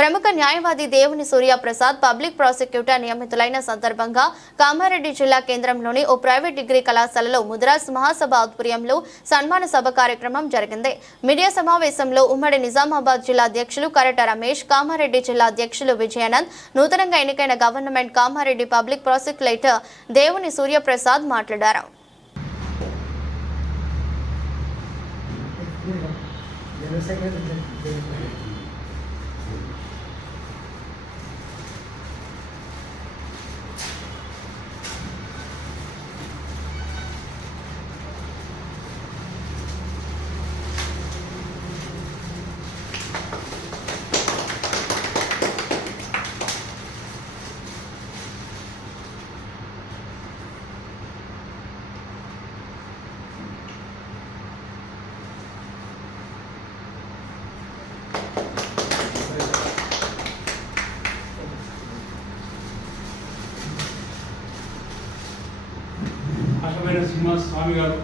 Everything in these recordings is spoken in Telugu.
ప్రముఖ న్యాయవాది దేవుని సూర్యప్రసాద్ పబ్లిక్ ప్రాసిక్యూటర్ నియమితులైన సందర్భంగా కామారెడ్డి జిల్లా కేంద్రంలోని ఓ ప్రైవేట్ డిగ్రీ కళాశాలలో ముద్రాజ్ మహాసభ ఆధ్వర్యంలో సన్మాన సభ కార్యక్రమం జరిగింది. మీడియా సమావేశంలో ఉమ్మడి నిజామాబాద్ జిల్లా అధ్యక్షులు కరట రమేష్, కామారెడ్డి జిల్లా అధ్యక్షులు విజయానంద్, నూతనంగా ఎన్నికైన గవర్నమెంట్ కామారెడ్డి పబ్లిక్ ప్రాసిక్యూటర్ దేవుని సూర్యప్రసాద్ మాట్లాడారు. శ్రీనివాస్ స్వామి గారు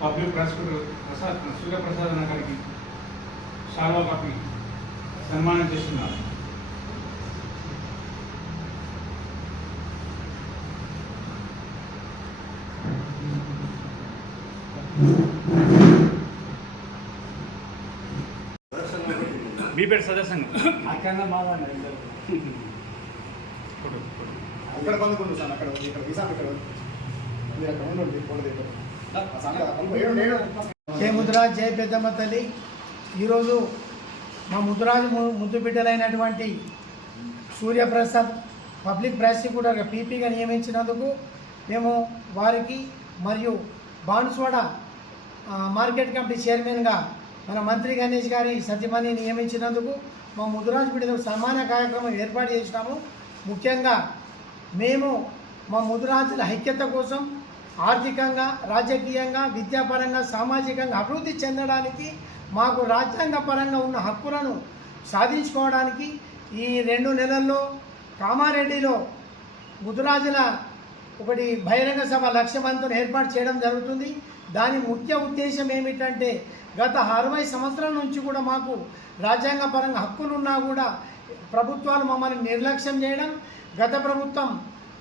పబ్లిక్ ప్రాసిక్యూటర్ సూర్యప్రసాద్ అన్న గారికి శాల్వా కప్పి సన్మానం చేస్తున్నారు. మీ పేరు సదస్యంగా అక్కడ కొందుకుంది సార్, అక్కడ ఇక్కడ వీసా ఇక్కడ జై ముద్రాజ్, జై పెద్దమ్మ తల్లి. ఈరోజు మా ముద్రాజ్ ముద్దు బిడ్డలైనటువంటి సూర్యప్రసాద్ పబ్లిక్ ప్రాసిక్యూటర్గా పీపీగా నియమించినందుకు మేము వారికి మరియు బాన్స్వాడ మార్కెట్ కమిటీ చైర్మన్గా మన మంత్రి గణేష్ గారి సత్యమణి నియమించినందుకు మా ముద్రాజ్ బిడ్డలకు సన్మాన కార్యక్రమం ఏర్పాటు చేసినాము. ముఖ్యంగా మేము మా ముద్రాజుల ఐక్యత కోసం ఆర్థికంగా, రాజకీయంగా, విద్యాపరంగా, సామాజికంగా అభివృద్ధి చెందడానికి, మాకు రాజ్యాంగపరంగా ఉన్న హక్కులను సాధించుకోవడానికి ఈ 2 నెలల్లో కామారెడ్డిలో ముద్రాజుల ఒకటి బహిరంగ సభ లక్ష్యవంతం ఏర్పాటు చేయడం జరుగుతుంది. దాని ముఖ్య ఉద్దేశం ఏమిటంటే గత 60 సంవత్సరాల నుంచి కూడా మాకు రాజ్యాంగపరంగా హక్కులున్నా కూడా ప్రభుత్వాలు మమ్మల్ని నిర్లక్ష్యం చేయడం, గత ప్రభుత్వం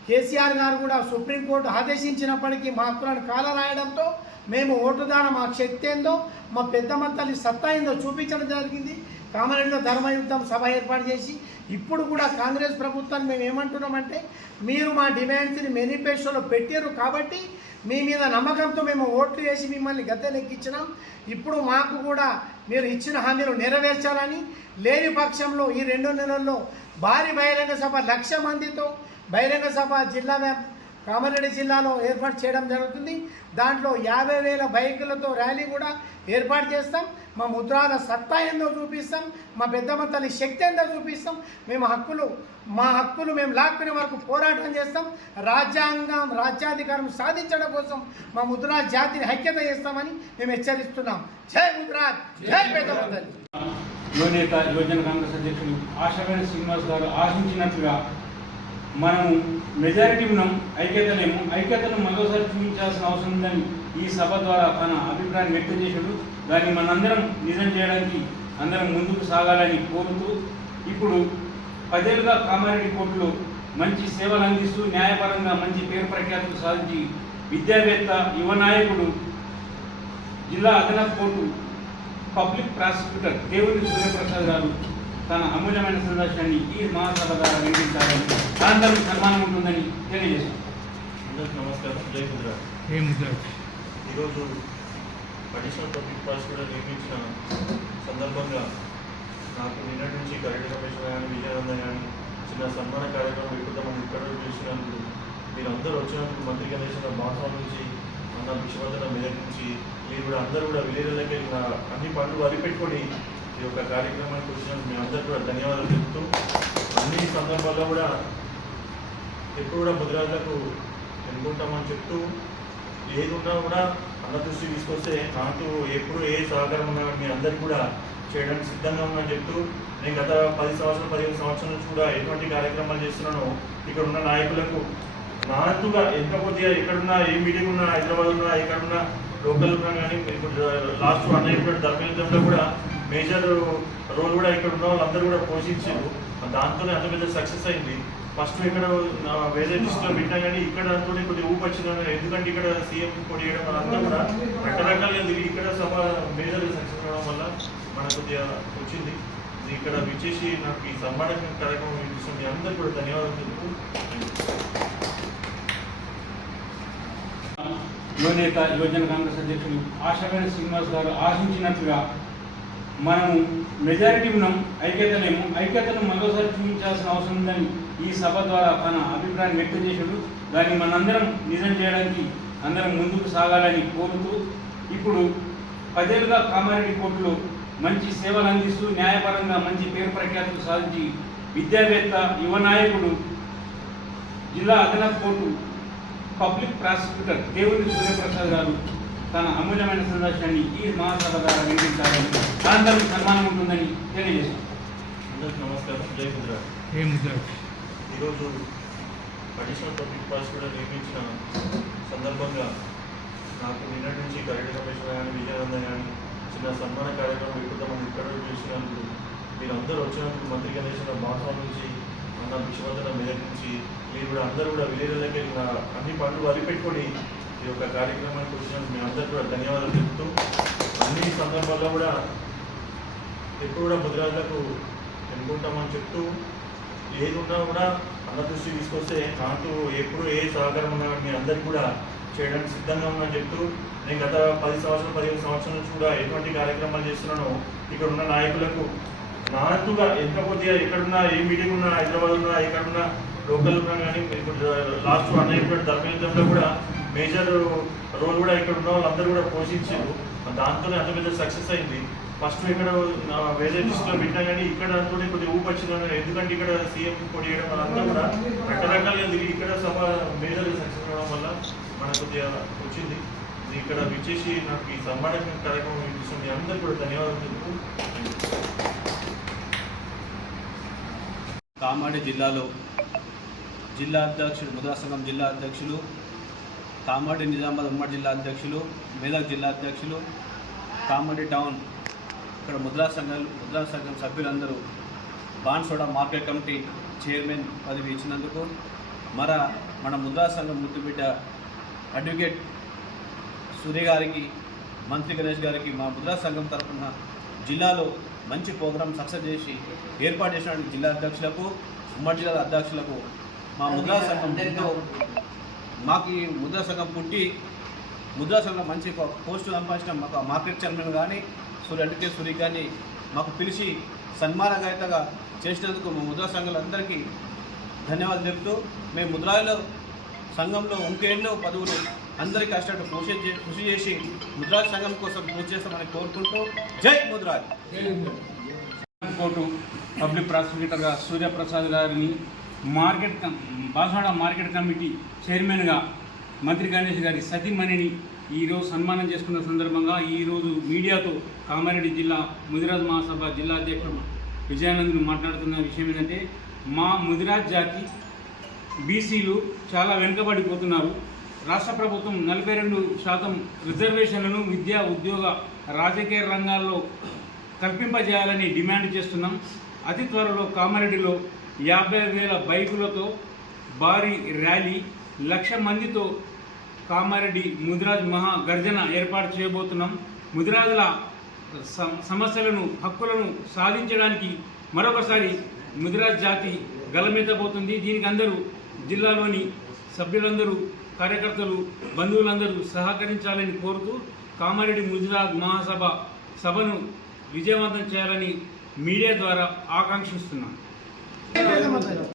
కేసీఆర్ గారు కూడా సుప్రీంకోర్టు ఆదేశించినప్పటికీ మా హక్కులను కాలరాయడంతో మేము ఓటుదానం మా శక్తి ఏందో, మా పెద్దమ్మ తల్లి సత్తా ఏందో చూపించడం జరిగింది. కామారెడ్డిలో ధర్మయుద్ధం సభ ఏర్పాటు చేసి ఇప్పుడు కూడా కాంగ్రెస్ ప్రభుత్వాన్ని మేము ఏమంటున్నామంటే, మీరు మా డిమాండ్స్ని మేనిఫెస్టోలో పెట్టారు కాబట్టి మీ మీద నమ్మకంతో మేము ఓట్లు వేసి మిమ్మల్ని గద్దెనెక్కించినాం. ఇప్పుడు మాకు కూడా మీరు ఇచ్చిన హామీలు నెరవేర్చాలని, లేని పక్షంలో ఈ 2 నెలల్లో భారీ బహిరంగ సభ 1,00,000 మందితో బహిరంగ సభ కామారెడ్డి జిల్లాలో ఏర్పాటు చేయడం జరుగుతుంది. దాంట్లో 50,000 బైకులతో ర్యాలీ కూడా ఏర్పాటు చేస్తాం. మా ముద్రాల సత్తా ఏందో చూపిస్తాం, మా పెద్దమ్మ తల్లి శక్తి ఏందో చూపిస్తాం. మా హక్కులు మేము లాక్కునే వరకు పోరాటం చేస్తాం. రాజ్యాధికారం సాధించడం కోసం మా ముద్రా జాతిని ఐక్యత చేస్తామని మేము హెచ్చరిస్తున్నాం. జై ముద్రాజ్, జై పెద్దమ్మ తల్లి. యువనేత యువజన కాంగ్రెస్ అధ్యక్షులు ఆశవేణ శ్రీనివాస్ గారు ఆశించినట్లుగా మనము మెజారిటీ ఉన్నాం, ఐక్యతను మరోసారి చూపించాల్సిన అవసరం ఉందని ఈ సభ ద్వారా తన అభిప్రాయం వ్యక్తం చేశాడు. దాన్ని మనందరం నిజం చేయడానికి అందరం ముందుకు సాగాలని కోరుతూ, ఇప్పుడు 10 ఏళ్ళుగా కామారెడ్డి కోర్టులో మంచి సేవలు అందిస్తూ న్యాయపరంగా మంచి పేరు ప్రఖ్యాతులు సాధించి విద్యావేత్త, యువ నాయకుడు, జిల్లా అదనపు కోర్టు పబ్లిక్ ప్రాసిక్యూటర్ దేవుని సూర్యప్రసాద్ గారు తన అమూల్యమైన సందేశాన్ని ఈ మహాసభ ద్వారా వినిపించాలని, అనంతరం సన్మానం ఉంటుందని తెలియజేశాం. అందరికీ నమస్కారం. జై ముద్రాజ్. ఈరోజు అడిషనల్ పబ్లిక్ ప్రాసిక్యూటర్ నియమించిన సందర్భంగా నాకు నిన్నటి నుంచి కరెక్ట్ రమేష్ కానీ, విజయానందన్ కానీ చిన్న సన్మాన కార్యక్రమం ఎక్కుతామని ఇక్కడ చేసినందుకు, మీరందరూ వచ్చినందుకు మంత్రి గణేష్ బాత్రూమ్ నుంచి అన్న విశ్వవర్ధన మెదక్ నుంచి మీరు కూడా అందరూ కూడా విలేజ్లకి అన్ని పనులు వదిలిపెట్టుకొని ఈ యొక్క కార్యక్రమానికి వచ్చినందుకు మేము అందరూ కూడా ధన్యవాదాలు చెప్తూ, అన్ని సందర్భాల్లో కూడా ఎప్పుడు కూడా ముద్రాజులకు ఎన్నుకుంటామని చెప్తూ, ఏది ఉన్నా కూడా అన్న దృష్టికి తీసుకొస్తే నాకు ఎప్పుడు ఏ సహకారం ఉన్నా మీ అందరికీ కూడా చేయడానికి సిద్ధంగా ఉన్నామని చెప్తూ, నేను గత 15 సంవత్సరాల నుంచి కూడా ఎటువంటి కార్యక్రమాలు చేస్తున్నానో ఇక్కడ ఉన్న నాయకులకు నాటుగా ఎంత కొద్దిగా ఎక్కడున్నా, ఏ మీటింగ్ ఉన్నా, హైదరాబాద్ ఉన్నా, ఎక్కడున్నా లోకల్ ఉన్నా కానీ, ఇప్పుడు లాస్ట్ అన్నయ్య ధర్మయుద్ధంలో కూడా మేజర్ రోల్ కూడా ఇక్కడ ఉన్న వాళ్ళందరూ కూడా పోషించారు. దాంతోనే అంత పెద్ద సక్సెస్ అయింది. ఫస్ట్ ఇక్కడ వేరే డిస్ట్రిక్ట్లో పెట్టినా కానీ ఇక్కడ దాంతోనే కొద్దిగా ఊపు వచ్చింది. ఎందుకంటే ఇక్కడ సీఎం కొడియడం అంతా కూడా రకరకాలుగా తిరిగి ఇక్కడ సభ మేజర్ సక్సెస్ అవడం వల్ల మనకు కొద్దిగా వచ్చింది. ఇక్కడ విచ్చేసి నాకు ఈ సన్మాన కార్యక్రమం ఇస్తుంది. అందరూ కూడా ధన్యవాదాలు తెలుపుతూ యువనేత యువజన కాంగ్రెస్ అధ్యక్షులు ఆశవేణ శ్రీనివాస్ గారు ఆశించినట్లుగా మనము మెజారిటీ ఉన్నాం, ఐక్యతలేము. ఐక్యతను మరోసారి చూపించాల్సిన అవసరం ఉందని ఈ సభ ద్వారా తన అభిప్రాయం వ్యక్తం చేశాడు. దాన్ని మనందరం నిజం చేయడానికి అందరం ముందుకు సాగాలని కోరుతూ ఇప్పుడు 10 ఏళ్ళుగా కామారెడ్డి కోర్టులో మంచి సేవలు అందిస్తూ న్యాయపరంగా మంచి పేరు ప్రఖ్యాతులు సాధించి విద్యావేత్త, యువ నాయకుడు, జిల్లా అదనపు కోర్టు పబ్లిక్ ప్రాసిక్యూటర్ దేవుని సూర్యప్రసాద్ గారు తన అమూల్యమైన సందేశాన్ని ఈ మహాసభ ద్వారా వినిపించాలని, అనంతరం సన్మానం ఉంటుందని తెలియజేశారు. అందరికీ నమస్కారం. జై గుజరాత్. ఈరోజు అడిషనల్ పబ్లిక్ ప్రాసిక్యూటర్ నియమించిన సందర్భంగా నాకు నిన్నటి నుంచి కరెక్ట్ రమేష్ కానీ విజయనందన్ కానీ చిన్న సన్మాన కార్యక్రమం వికృతమంది ఇక్కడ చేసినందుకు మీరందరూ వచ్చినందుకు మంత్రి గణేష్ మాసం నుంచి అన్న విశ్వవర్ధన మేయర్ నుంచి మీరు కూడా అందరూ కూడా విలేజ్లకి అన్ని పనులు వదిలిపెట్టుకొని ఈ యొక్క కార్యక్రమానికి వచ్చినందుకు మీ అందరూ కూడా ధన్యవాదాలు చెప్తూ అన్ని సందర్భాల్లో కూడా ఎప్పుడు కూడా ముదిరాజులకు ఎన్నుకుంటామని చెప్తూ ఏది ఉన్నా కూడా అన్న దృష్టి తీసుకొస్తే నాకు ఎప్పుడు ఏ సహకారం ఉన్నా మీ అందరికీ కూడా చేయడానికి సిద్ధంగా ఉందని చెప్తూ నేను గత 10 సంవత్సరాలు 15 సంవత్సరాల నుంచి కూడా ఎటువంటి కార్యక్రమాలు చేస్తున్నానో ఇక్కడ ఉన్న నాయకులకు నాటుగా ఎంత కొద్దిగా ఎక్కడున్నా ఏ మీటింగ్ ఉన్నా హైదరాబాద్ ఉన్నా ఎక్కడున్నా లోకల్ ఉన్నా కానీ ఇప్పుడు లాస్ట్ అన్నయ్య ధర్మయుద్ధంలో కూడా మేజర్ రోల్ కూడా ఇక్కడ ఉన్న వాళ్ళందరూ కూడా పోషించారు. దాంతోనే అంత పెద్ద సక్సెస్ అయింది. ఫస్ట్ ఇక్కడ వేరే డిస్ట్రిక్ట్లో పెట్టినా కానీ ఇక్కడ దాంతోనే కొద్దిగా ఊపు వచ్చింది. ఎందుకంటే ఇక్కడ సీఎం కొడియడం అంతా కూడా రకరకాలుగా తిరిగి ఇక్కడ సభ మేజర్ సక్సెస్ అవడం వల్ల మనకు కొద్దిగా వచ్చింది. ఇక్కడ విచ్చేసి నాకు ఈ సన్మాన కార్యక్రమం ఇస్తుంది. అందరూ కూడా ధన్యవాదాలు తెలుపుతూ కామారెడ్డి జిల్లాలో జిల్లా అధ్యక్షులు, ముద్రా సంఘం జిల్లా అధ్యక్షులు, కామారెడ్డి నిజామాబాద్ ఉమ్మడి జిల్లా అధ్యక్షులు, మెదక్ జిల్లా అధ్యక్షులు, కామారెడ్డి టౌన్ ఇక్కడ ముద్రా సంఘం సభ్యులందరూ బాన్సోడా మార్కెట్ కమిటీ చైర్మన్ పదవి ఇచ్చినందుకు మన ముద్రా సంఘం ముద్దుబిడ్డ అడ్వకేట్ సూర్య గారికి, మంత్రి గణేష్ గారికి మా ముద్రా సంఘం తరఫున జిల్లాలో మంచి ప్రోగ్రాం సక్సెస్ చేసి ఏర్పాటు చేసిన జిల్లా అధ్యక్షులకు, ఉమ్మడి జిల్లా అధ్యక్షులకు మా ముద్రా సంఘం మాకు ఈ ముద్రా సంఘం పుట్టి ముద్రా సంఘం మంచి పోస్టు సంపాదించిన మాకు మార్కెట్ చైర్మన్ కానీ అడ్వకేట్ సూర్య కానీ మాకు పిలిచి సన్మానగాయతగా చేసినందుకు మా ముద్రా సంఘాలందరికీ ధన్యవాదాలు చెప్తూ మేము ముద్రాలో సంఘంలో ఇంకెన్నో పదవులు అందరికీ కష్టపడి కృషి చేసి ముద్రాజ్ సంఘం కోసం కృషి చేస్తామని కోరుకుంటూ జై ముద్రాజ్. కోర్టు పబ్లిక్ ప్రాసిక్యూటర్గా సూర్యప్రసాద్ గారిని బాన్సోడా మార్కెట్ కమిటీ చైర్మన్గా మంత్రి గణేష్ గారి సతీమణిని ఈరోజు సన్మానం చేసుకున్న సందర్భంగా ఈరోజు మీడియాతో కామారెడ్డి జిల్లా ముదిరాజ్ మహాసభ జిల్లా అధ్యక్షుడు విజయానందుని మాట్లాడుతున్న విషయం ఏంటంటే, మా ముదిరాజ్ జాతి బీసీలు చాలా వెనుకబడిపోతున్నారు. రాష్ట్ర ప్రభుత్వం 42% రిజర్వేషన్లను విద్యా, ఉద్యోగ, రాజకీయ రంగాల్లో కల్పింపజేయాలని డిమాండ్ చేస్తున్నాం. అతి త్వరలో కామారెడ్డిలో 50,000 బైకులతో భారీ ర్యాలీ, 1,00,000 మందితో కామారెడ్డి ముదిరాజ్ మహా గర్జన ఏర్పాటు చేయబోతున్నాం. ముదిరాజుల సమస్యలను, హక్కులను సాధించడానికి మరొకసారి ముదిరాజ్ జాతి గలమెత్తబోతుంది. దీనికి అందరూ జిల్లాలోని సభ్యులందరూ, కార్యకర్తలు, బంధువులందరూ సహకరించాలని కోరుతూ కామారెడ్డి ముదిరాజ్ మహాసభ సభను విజయవంతం చేయాలని మీడియా ద్వారా ఆకాంక్షిస్తున్నాం.